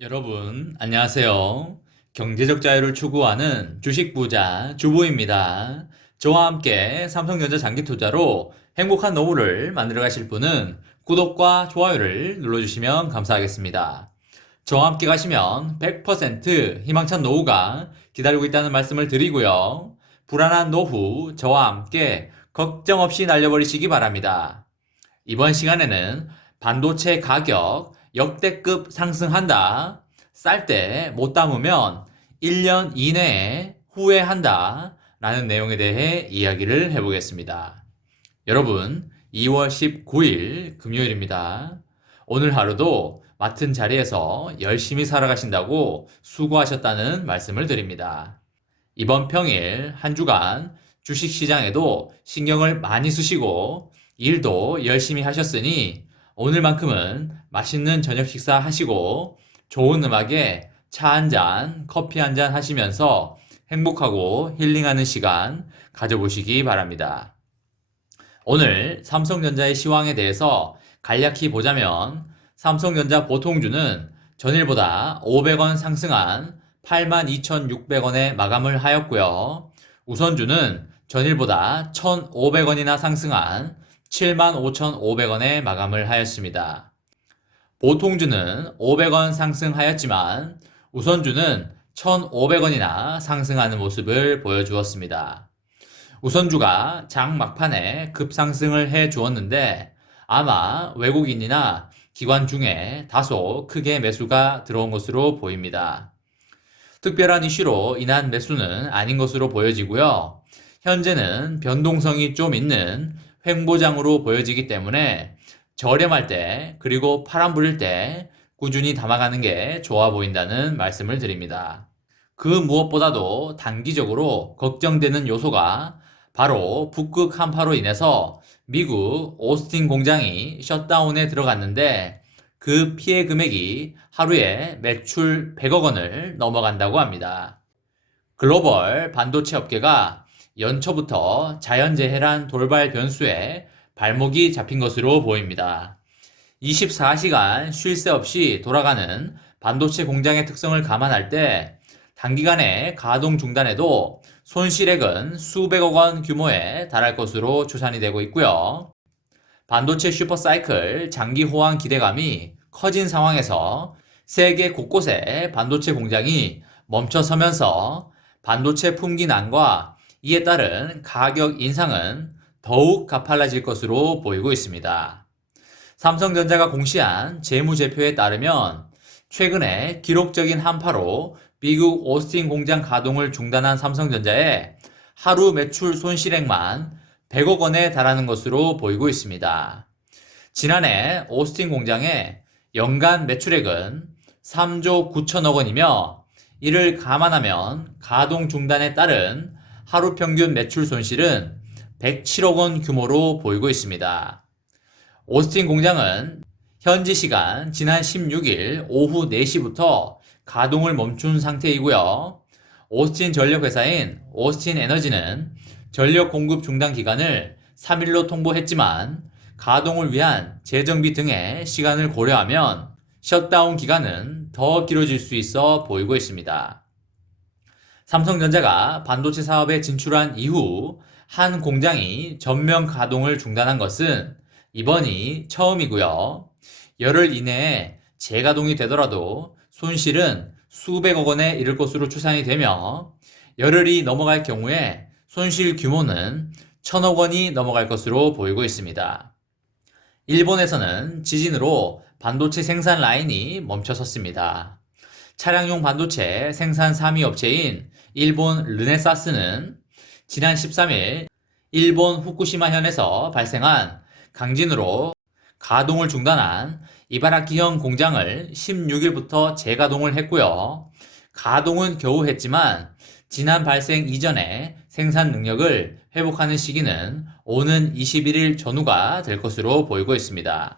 여러분, 안녕하세요. 경제적 자유를 추구하는 주식 부자 주부입니다. 저와 함께 삼성전자 장기 투자로 행복한 노후를 만들어 가실 분은 구독과 좋아요를 눌러주시면 감사하겠습니다. 저와 함께 가시면 100% 희망찬 노후가 기다리고 있다는 말씀을 드리고요. 불안한 노후 저와 함께 걱정 없이 날려버리시기 바랍니다. 이번 시간에는 반도체 가격 역대급 상승한다. 쌀 때 못 담으면 1년 이내에 후회한다. 라는 내용에 대해 이야기를 해보겠습니다. 여러분, 2월 19일 금요일입니다. 오늘 하루도 맡은 자리에서 열심히 살아가신다고 수고하셨다는 말씀을 드립니다. 이번 평일 한 주간 주식시장에도 신경을 많이 쓰시고 일도 열심히 하셨으니 오늘만큼은 맛있는 저녁 식사 하시고 좋은 음악에 차 한 잔, 커피 한 잔 하시면서 행복하고 힐링하는 시간 가져보시기 바랍니다. 오늘 삼성전자의 시황에 대해서 간략히 보자면 삼성전자 보통주는 전일보다 500원 상승한 82,600원에 마감을 하였고요. 우선주는 전일보다 1,500원이나 상승한 75,500원에 마감을 하였습니다. 보통주는 500원 상승하였지만 우선주는 1,500원이나 상승하는 모습을 보여주었습니다. 우선주가 장 막판에 급상승을 해 주었는데 아마 외국인이나 기관 중에 다소 크게 매수가 들어온 것으로 보입니다. 특별한 이슈로 인한 매수는 아닌 것으로 보여지고요. 현재는 변동성이 좀 있는 횡보장으로 보여지기 때문에 저렴할 때 그리고 파란 불일 때 꾸준히 담아가는 게 좋아 보인다는 말씀을 드립니다. 그 무엇보다도 단기적으로 걱정되는 요소가 바로 북극 한파로 인해서 미국 오스틴 공장이 셧다운에 들어갔는데 그 피해 금액이 하루에 매출 100억 원을 넘어간다고 합니다. 글로벌 반도체 업계가 연초부터 자연재해란 돌발 변수에 발목이 잡힌 것으로 보입니다. 24시간 쉴 새 없이 돌아가는 반도체 공장의 특성을 감안할 때 단기간에 가동 중단에도 손실액은 수백억 원 규모에 달할 것으로 추산이 되고 있고요. 반도체 슈퍼사이클 장기 호황 기대감이 커진 상황에서 세계 곳곳에 반도체 공장이 멈춰서면서 반도체 품귀난과 이에 따른 가격 인상은 더욱 가팔라질 것으로 보이고 있습니다. 삼성전자가 공시한 재무제표에 따르면 최근에 기록적인 한파로 미국 오스틴 공장 가동을 중단한 삼성전자의 하루 매출 손실액만 100억 원에 달하는 것으로 보이고 있습니다. 지난해 오스틴 공장의 연간 매출액은 3조 9천억 원이며 이를 감안하면 가동 중단에 따른 하루 평균 매출 손실은 107억 원 규모로 보이고 있습니다. 오스틴 공장은 현지 시간 지난 16일 오후 4시부터 가동을 멈춘 상태이고요. 오스틴 전력회사인 오스틴 에너지는 전력 공급 중단 기간을 3일로 통보했지만 가동을 위한 재정비 등의 시간을 고려하면 셧다운 기간은 더 길어질 수 있어 보이고 있습니다. 삼성전자가 반도체 사업에 진출한 이후 한 공장이 전면 가동을 중단한 것은 이번이 처음이고요. 열흘 이내에 재가동이 되더라도 손실은 수백억 원에 이를 것으로 추산이 되며 열흘이 넘어갈 경우에 손실 규모는 1,000억 원이 넘어갈 것으로 보이고 있습니다. 일본에서는 지진으로 반도체 생산 라인이 멈춰섰습니다. 차량용 반도체 생산 3위 업체인 일본 르네사스는 지난 13일 일본 후쿠시마현에서 발생한 강진으로 가동을 중단한 이바라키현 공장을 16일부터 재가동을 했고요. 가동은 겨우 했지만 지난 발생 이전에 생산 능력을 회복하는 시기는 오는 21일 전후가 될 것으로 보이고 있습니다.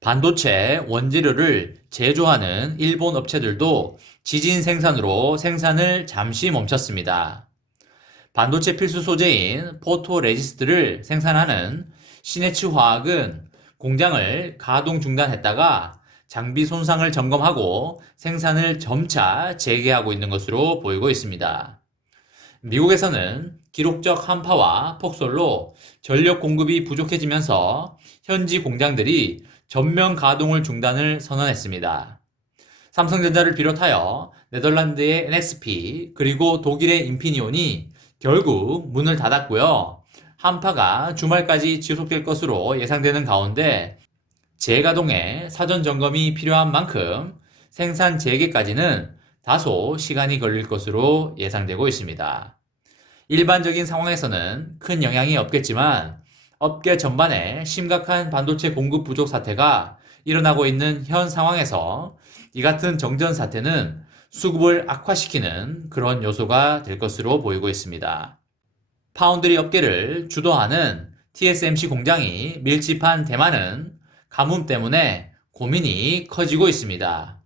반도체 원재료를 제조하는 일본 업체들도 지진 생산으로 생산을 잠시 멈췄습니다. 반도체 필수 소재인 포토레지스트를 생산하는 시네츠 화학은 공장을 가동 중단했다가 장비 손상을 점검하고 생산을 점차 재개하고 있는 것으로 보이고 있습니다. 미국에서는 기록적 한파와 폭설로 전력 공급이 부족해지면서 현지 공장들이 전면 가동을 중단을 선언했습니다. 삼성전자를 비롯하여 네덜란드의 NXP 그리고 독일의 인피니온이 결국 문을 닫았고요. 한파가 주말까지 지속될 것으로 예상되는 가운데 재가동에 사전 점검이 필요한 만큼 생산 재개까지는 다소 시간이 걸릴 것으로 예상되고 있습니다. 일반적인 상황에서는 큰 영향이 없겠지만 업계 전반에 심각한 반도체 공급 부족 사태가 일어나고 있는 현 상황에서 이 같은 정전 사태는 수급을 악화시키는 그런 요소가 될 것으로 보이고 있습니다. 파운드리 업계를 주도하는 TSMC 공장이 밀집한 대만은 가뭄 때문에 고민이 커지고 있습니다.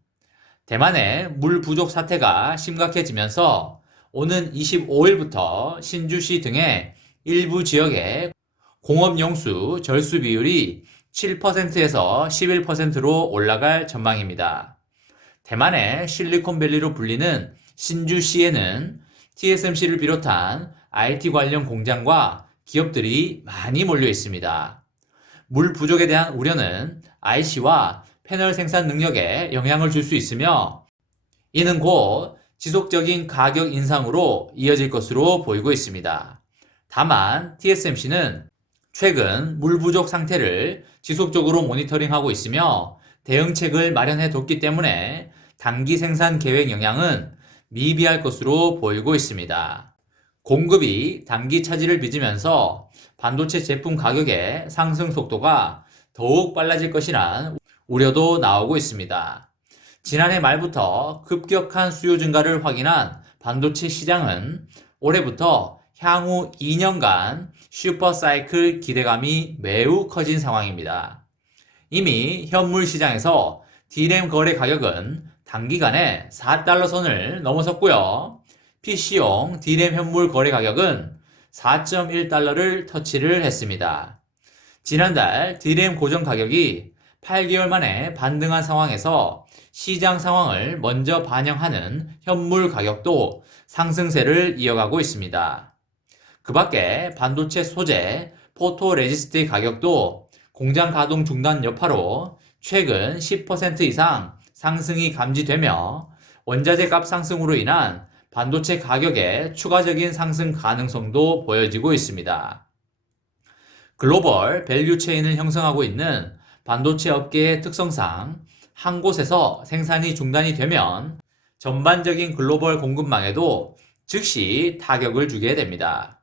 대만의 물 부족 사태가 심각해지면서 오는 25일부터 신주시 등의 일부 지역에 공업용수 절수 비율이 7%에서 11%로 올라갈 전망입니다. 대만의 실리콘밸리로 불리는 신주시에는 TSMC를 비롯한 IT 관련 공장과 기업들이 많이 몰려 있습니다. 물 부족에 대한 우려는 IC와 패널 생산 능력에 영향을 줄 수 있으며 이는 곧 지속적인 가격 인상으로 이어질 것으로 보이고 있습니다. 다만 TSMC는 최근 물 부족 상태를 지속적으로 모니터링하고 있으며 대응책을 마련해 뒀기 때문에 단기 생산 계획 영향은 미비할 것으로 보이고 있습니다. 공급이 단기 차질을 빚으면서 반도체 제품 가격의 상승 속도가 더욱 빨라질 것이란 우려도 나오고 있습니다. 지난해 말부터 급격한 수요 증가를 확인한 반도체 시장은 올해부터 향후 2년간 슈퍼사이클 기대감이 매우 커진 상황입니다. 이미 현물 시장에서 D램 거래 가격은 단기간에 4달러 선을 넘어섰고요. PC용 D램 현물 거래 가격은 4.1달러를 터치를 했습니다. 지난달 D램 고정 가격이 8개월 만에 반등한 상황에서 시장 상황을 먼저 반영하는 현물 가격도 상승세를 이어가고 있습니다. 그 밖에 반도체 소재, 포토레지스트 가격도 공장 가동 중단 여파로 최근 10% 이상 상승이 감지되며 원자재 값 상승으로 인한 반도체 가격의 추가적인 상승 가능성도 보여지고 있습니다. 글로벌 밸류 체인을 형성하고 있는 반도체 업계의 특성상 한 곳에서 생산이 중단이 되면 전반적인 글로벌 공급망에도 즉시 타격을 주게 됩니다.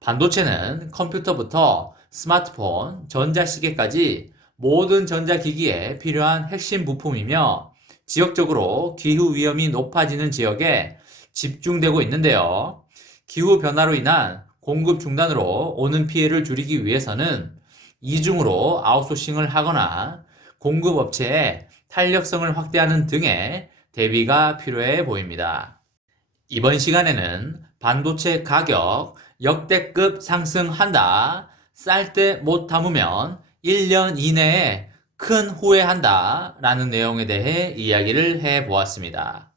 반도체는 컴퓨터부터 스마트폰, 전자시계까지 모든 전자기기에 필요한 핵심 부품이며 지역적으로 기후 위험이 높아지는 지역에 집중되고 있는데요. 기후 변화로 인한 공급 중단으로 오는 피해를 줄이기 위해서는 이중으로 아웃소싱을 하거나 공급 업체의 탄력성을 확대하는 등의 대비가 필요해 보입니다. 이번 시간에는 반도체 가격 역대급 상승한다. 쌀 때 못 담으면 1년 이내에 큰 후회한다 라는 내용에 대해 이야기를 해보았습니다.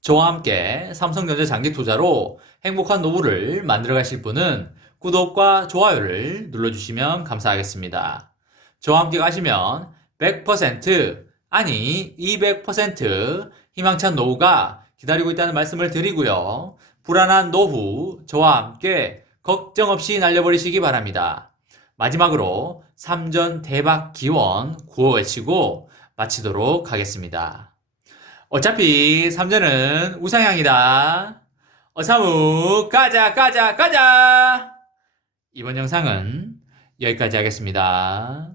저와 함께 삼성전자 장기 투자로 행복한 노후를 만들어 가실 분은 구독과 좋아요를 눌러주시면 감사하겠습니다. 저와 함께 가시면 100% 아니 200% 희망찬 노후가 기다리고 있다는 말씀을 드리고요. 불안한 노후 저와 함께 걱정 없이 날려버리시기 바랍니다. 마지막으로 3전 대박 기원 구호 외치고 마치도록 하겠습니다. 어차피 3전은 우상향이다. 어사무 가자. 이번 영상은 여기까지 하겠습니다.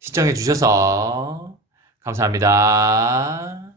시청해 주셔서 감사합니다.